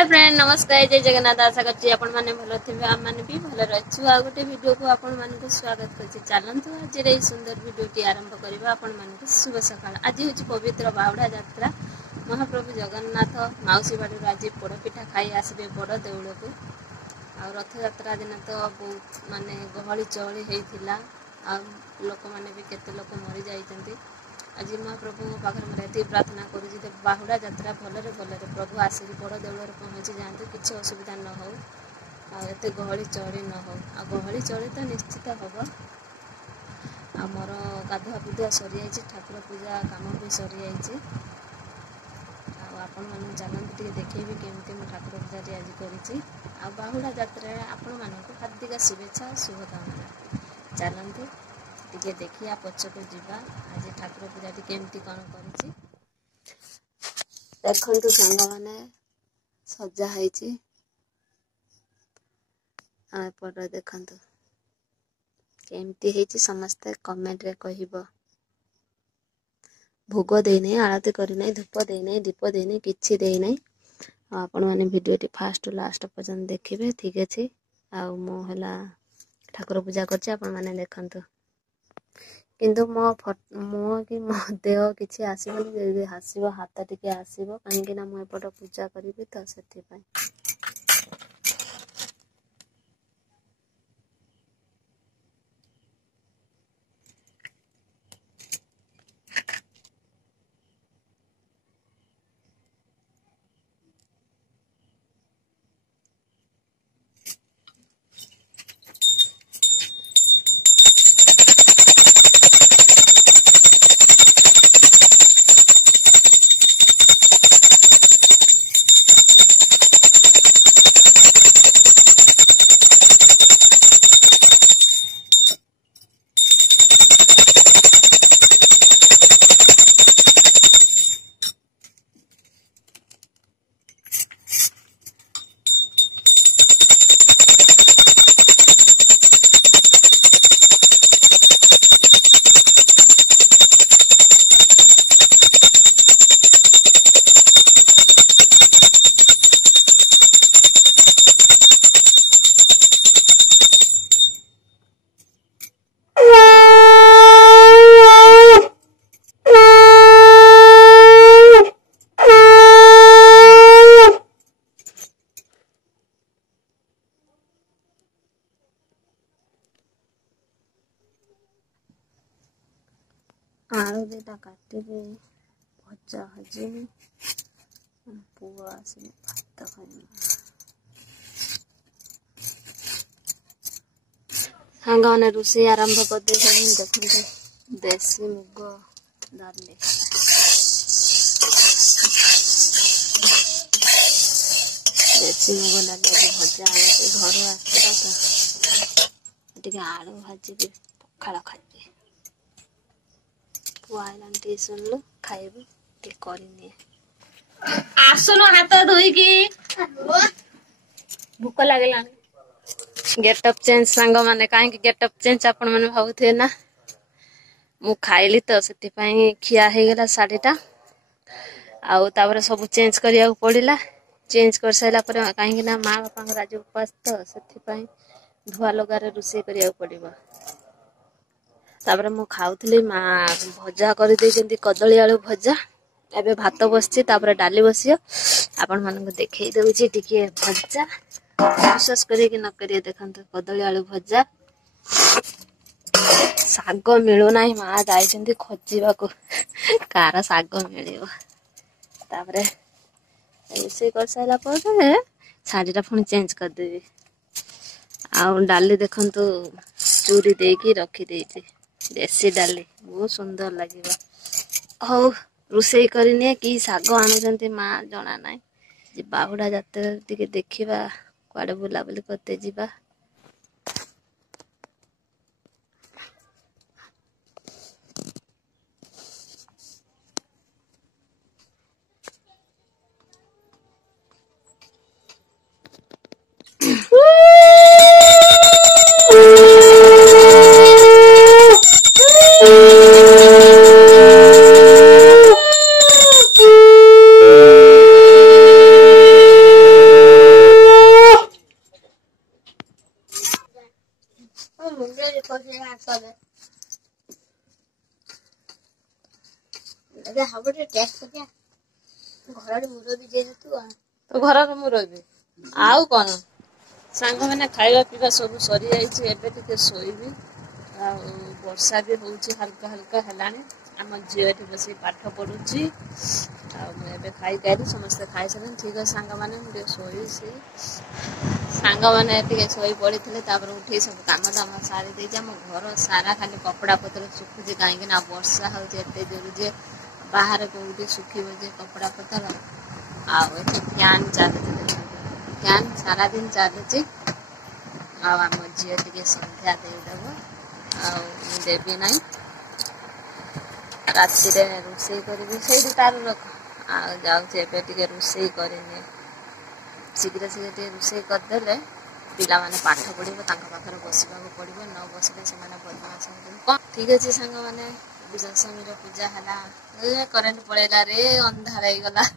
Hello friend नमस्कार जय जगन्नाथ आशा करछि आपण माने भलो थिबे हम माने भी भलो रहछु आ गोटे वीडियो को आपण माने को स्वागत करछि चलंतु आज रे सुंदर वीडियो टी आरंभ करबा आपण माने को शुभ सकाळ आज होछि पवित्र बाहुडा यात्रा महाप्रभु जगन्नाथ माउसी बाडू आज पोड़पिठा खाई आसबे बड़ देउळ को आ रथ यात्रा दिन तो बहुत माने गहली चहली हेइथिला आ लोक माने भी केते लोक मरि जाइतंती आज महाप्रभु पाखर मैं प्रार्थना करुँच बाहुड़ा यात्रा भलरे भलरे प्रभु आसिक बड़ देउल पहुँची जातु किसी असुविधा न हो आते गहली चहली न हो आ गहली चहली तो निश्चित हम आमर गाधुआ पुधुआ सरी जाइए ठाकुर पूजा काम भी सरी जाइए आपण मानक चलते टे देखेबी केमती मो ठाकुर पूजा आज करी बाहुड़ा यात्रा आपण मानक हार्दिक शुभेच्छा शुभकामना चलते टिके देखिया पछक जीवा आज ठाकुर पूजा केमती कौन करी देखु सांग मैंने सजा है एपट देखु केमती है समस्ते कमेंट रे कहब भोग देने आरती करना धूप देने दीप देने किसी देना आपण मैंने भिडियो फास्ट लास्ट पर्यंत देखिए ठीक अच्छे आला ठाकुर पूजा कर देखु किंतु मो कि मो देह किसी आसबनी आसब हाथ टिके आसब कहीं मुझे पूजा करी तो से आलू दीटा काटिबे भजा हजिबी पुआ आसे भात खाइबा सांग मैंने रोषे आरंभ कर दे देखते देसी मुग डाली देसी मुग डाली आज भजा घर आसला तो आलू भाजी पखाड़ खाइबे शुणु खाइबू आसन हाथ धोईकी भूक लगे गेटअप चेंज सांग माने कहीं गेटअप चेंज आपण मैंने भावुथे ना मु खाइली तो से खिया हो गला शाढ़ीटा आउे सब चेंज करिया पड़ा चेंज कर सारा कहीं माँ बापा आज उपास तो से धुआ लगार रोषे करिया पड़ो तापर मु खाऊली माँ भजा कर कदली आलू भजा एबे भात बसची तापर डाली बसियो आपण मानक देखई दउची टिके भजा विश्वास करिए कि न करिए देखंतु कदली आलू भजा साग मिलू ना माँ जाइछंती खोजिबा को कार साग मिलियो तापर रोषे कर साइला पर साड़ीटा पुणी चेंज कर देबी आ डाली देखंतु चूरी देकी रखी देइछि देसी डाली बहुत सुंदर लगे हौ रोषे करनी कि शाग आणुचंती माँ जना ना बाहुड़ा यात्रा टिके देखिबा कुआडे बुलाबुली करते जिबा ଆସବେ ଏବେ ହବ ଟିକେ ଟେଷ୍ଟ କରିବା ଘରର ମୁରବି ଯେହେତୁ ତୋ ଘରର ମୁରବି ଆଉ କଣ ସାଙ୍ଗମାନେ ଖାଇବା ପିଇବା ସବୁ ସରିଯାଇଛି ଏବେ ଟିକେ ଶୋଇବି ଆଉ ବର୍ଷା ବି ହଉଛି ହାଲକା ହାଲକା ହେଲାଣି ଆମ ଝିଅ ଏଠି ବସି ପାଠ ପଢୁଛି ଆଉ ମୁଁ ଏବେ ଖାଇକି ଆଇଲି ସମସ୍ତେ ଖାଇସାରିଲେଣି ଠିକ ଅଛି ସାଙ୍ଗମାନେ ମୁଁ ଟିକେ ଶୋଇଛି ସାଙ୍ଗମାନେ ଟିକେ ଶୋଇ ପଡ଼ିଥିଲେ ତାପରେ ଉଠିକି ସବୁ କାମ ଦାମ ସାରି ଦେଇଛି ଆମ ଘର ସାରା ଖାଲି କପଡ଼ା ପତ୍ର ଶୁଖୁଛି କାହିଁକି ନା ବର୍ଷା ହେଉଛି ଏତେ ଜୋର ଯେ ବାହାରେ କୋଉଠି ଶୁଖିବ ଯେ କପଡ଼ା ପତ୍ର ଆଉ ଏଠି ଫ୍ୟାନ୍ ଚାଲୁଛି ଫ୍ୟାନ୍ ସାରାଦିନ ଚାଲୁଛି ଆଉ ଆମ ଝିଅ ଟିକେ ସନ୍ଧ୍ୟା ଦେଇଦେବ ଆଉ ମୁଁ ଦେବି ନାହିଁ ରାତିରେ ରୋଷେଇ କରିବି ସେଇଠି ତାର ରଖ ଆଉ ଯାଉଛି ଏବେ ଟିକେ ରୋଷେଇ କରିନି ଶୀଘ୍ର ଟିକେ ରୋଷେଇ କରିଦେଲେ ପିଲାମାନେ ପାଠ ପଢ଼ିବ ତାଙ୍କ ପାଖରେ ବସିବାକୁ ପଡ଼ିବ ନ ବସିଲେ ସେମାନେ ବଦମାସ ହେବେ କ'ଣ ଠିକ ଅଛି ସାଙ୍ଗମାନେ ଦଶମୀର ପୂଜା ହେଲା କରେଣ୍ଟ ପଳେଇଲା ରେ ଅନ୍ଧାର ହେଇଗଲା।